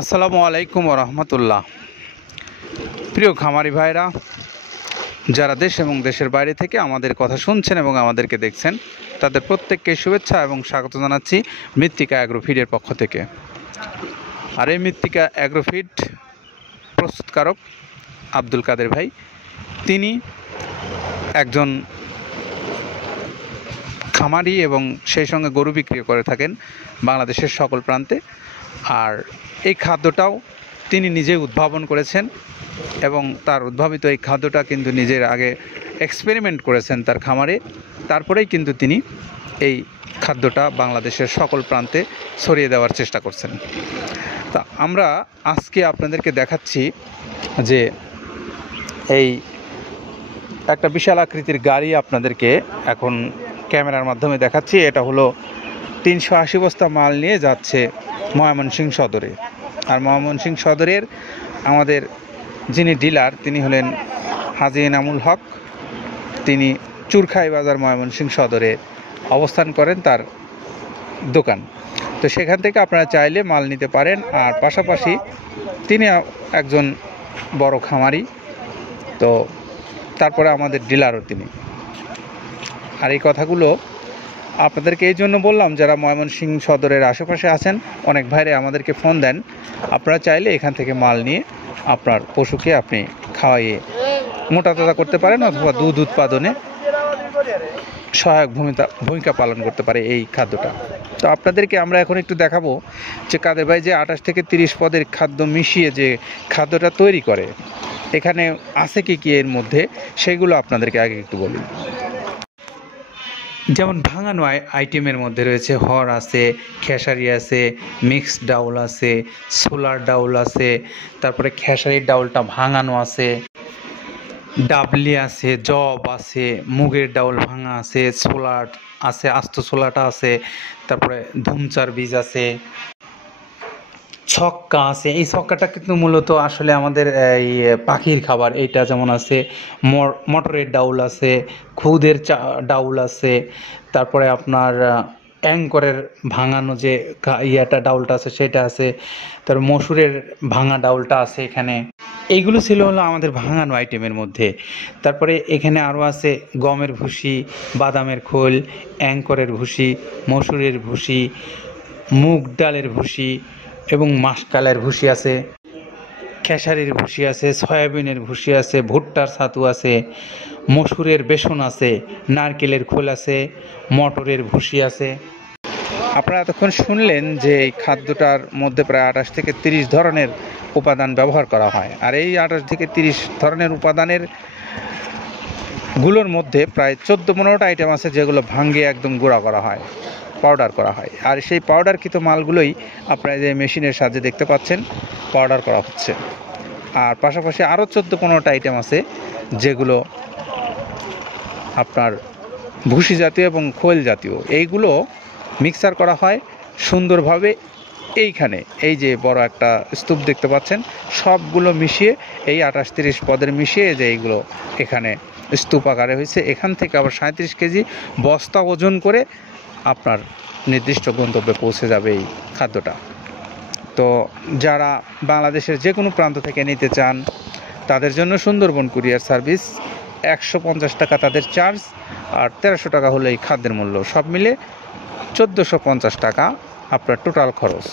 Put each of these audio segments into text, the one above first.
আসসালামু আলাইকুম রহমতুল্লাহ। প্রিয় খামারি ভাইরা, যারা দেশ এবং দেশের বাইরে থেকে আমাদের কথা শুনছেন এবং আমাদেরকে দেখছেন, তাদের প্রত্যেককে শুভেচ্ছা এবং স্বাগত জানাচ্ছি মৃত্তিকা অ্যাগ্রোফিডের পক্ষ থেকে। আর এই মৃত্তিকা অ্যাগ্রোফিড প্রস্তুতকারক আব্দুল কাদের ভাই, তিনি একজন খামারি এবং সেই সঙ্গে গরু বিক্রি করে থাকেন বাংলাদেশের সকল প্রান্তে। আর এই খাদ্যটাও তিনি নিজে উদ্ভাবন করেছেন এবং তার উদ্ভাবিত এই খাদ্যটা কিন্তু নিজের আগে এক্সপেরিমেন্ট করেছেন তার খামারে, তারপরেই কিন্তু তিনি এই খাদ্যটা বাংলাদেশের সকল প্রান্তে ছড়িয়ে দেওয়ার চেষ্টা করছেন। তা আমরা আজকে আপনাদেরকে দেখাচ্ছি যে এই একটা বিশাল আকৃতির গাড়ি আপনাদেরকে এখন ক্যামেরার মাধ্যমে দেখাচ্ছি। এটা হলো 380 বস্তা মাল নিয়ে যাচ্ছে ময়মনসিংহ সদরে। আর ময়মনসিংহ সদরের আমাদের যিনি ডিলার, তিনি হলেন হাজী এনামুল হক। তিনি চুরখাই বাজার ময়মনসিংহ সদরে অবস্থান করেন, তার দোকান। তো সেখান থেকে আপনারা চাইলে মাল নিতে পারেন। আর পাশাপাশি তিনি একজন বড় খামারি, তো তারপরে আমাদের ডিলারও তিনি। আর এই কথাগুলো আপনাদেরকে এই জন্য বললাম, যারা ময়মনসিংহ সদরের আশেপাশে আছেন, অনেক ভাইরে আমাদেরকে ফোন দেন। আপনারা চাইলে এখান থেকে মাল নিয়ে আপনার পশুকে আপনি খাওয়াইয়ে মোটা তাজা করতে পারেন, অথবা দুধ উৎপাদনে সহায়ক ভূমিকা পালন করতে পারে এই খাদ্যটা। তো আপনাদেরকে আমরা এখন একটু দেখাবো যে কাদের ভাই যে 28 থেকে 30 পদের খাদ্য মিশিয়ে যে খাদ্যটা তৈরি করে, এখানে আছে কি কি এর মধ্যে, সেগুলো আপনাদেরকে আগে একটু বলি। যেমন ভাঙানো আইটেমের মধ্যে রয়েছে হর আছে, খেসারি আছে, মিক্সড ডাউল আছে, সোলার ডাউল আছে, তারপরে খেসারির ডাউলটা ভাঙানো আছে, ডাবলি আছে, জব আছে, মুগের ডাউল ভাঙা আছে, সোলার আছে, আস্ত সোলাটা আছে, তারপরে ধুমচার বীজ আছে, ছক্কা আছে। এই ছক্কাটা কিন্তু মূলত আসলে আমাদের এই পাখির খাবার। এইটা যেমন আছে, মটরের ডাউল আছে, খুদের ডাউল আছে, তারপরে আপনার অ্যাঙ্করের ভাঙানো যে ডাউলটা আছে সেটা আছে, তারপর মসুরের ভাঙা ডাউলটা আছে এখানে। এইগুলো ছিল হলো আমাদের ভাঙানো আইটেমের মধ্যে। তারপরে এখানে আরও আছে গমের ভুসি, বাদামের খোল, অ্যাঙ্করের ভুসি, মসুরের ভুসি, মুগ ডালের ভুসি এবং মাসকালের ভুসি আছে, খেসারির ভুসি আছে, সয়াবিনের ভুসি আছে, ভুট্টার ছাতু আছে, মসুরের বেসন আছে, নারকেলের খোল আছে, মটরের ভুসি আছে। আপনারা এতক্ষণ শুনলেন যে এই খাদ্যটার মধ্যে প্রায় 28 থেকে 30 ধরনের উপাদান ব্যবহার করা হয়। আর এই 28 থেকে 30 ধরনের উপাদানের গুলোর মধ্যে প্রায় 14-15টা আইটেম আছে যেগুলো ভাঙিয়ে একদম গুঁড়া করা হয়, পাউডার করা হয়। আর সেই পাউডারকৃত মালগুলোই আপনারা যে মেশিনের সাহায্যে দেখতে পাচ্ছেন পাউডার করা হচ্ছে। আর পাশাপাশি আরও 14-15টা আইটেম আছে যেগুলো আপনার ভুসি জাতীয় এবং খোল জাতীয়, এইগুলো মিক্সার করা হয় সুন্দরভাবে। এইখানে এই যে বড় একটা স্তূপ দেখতে পাচ্ছেন, সবগুলো মিশিয়ে এই 28-30 পদের মিশিয়ে যে এইগুলো এখানে স্তূপ আকারে হয়েছে। এখান থেকে আবার 37 কেজি বস্তা ওজন করে আপনার নির্দিষ্ট গন্তব্যে পৌঁছে যাবে এই খাদ্যটা। তো যারা বাংলাদেশের যে কোনো প্রান্ত থেকে নিতে চান, তাদের জন্য সুন্দরবন কুরিয়ার সার্ভিস, 150 টাকা তাদের চার্জ, আর 1300 টাকা হলো এই খাদ্যের মূল্য। সব মিলে 1450 টাকা আপনার টোটাল খরচ।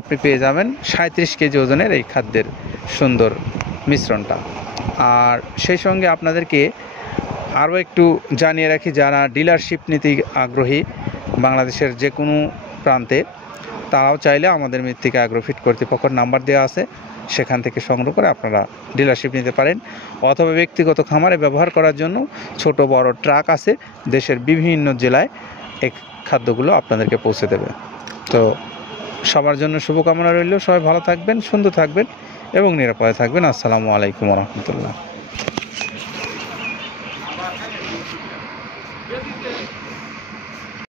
আপনি পেয়ে যাবেন 37 কেজি ওজনের এই খাদ্যের সুন্দর মিশ্রণটা। আর সেই সঙ্গে আপনাদেরকে আরও একটু জানিয়ে রাখি, যারা ডিলারশিপ নিতে আগ্রহী বাংলাদেশের যে কোনো প্রান্তে, তারাও চাইলে আমাদের মৃত্তিকা অ্যাগ্রোফিড কর্তৃপক্ষের নাম্বার দেওয়া আছে, সেখান থেকে সংগ্রহ করে আপনারা ডিলারশিপ নিতে পারেন। অথবা ব্যক্তিগত খামারে ব্যবহার করার জন্য ছোট বড় ট্রাক আছে, দেশের বিভিন্ন জেলায় এই খাদ্যগুলো আপনাদেরকে পৌঁছে দেবে। তো সবার জন্য শুভকামনা রইল। সবাই ভালো থাকবেন, সুন্দর থাকবেন এবং নিরাপদে থাকবেন। আসসালামু আলাইকুম রহমতুল্লাহ।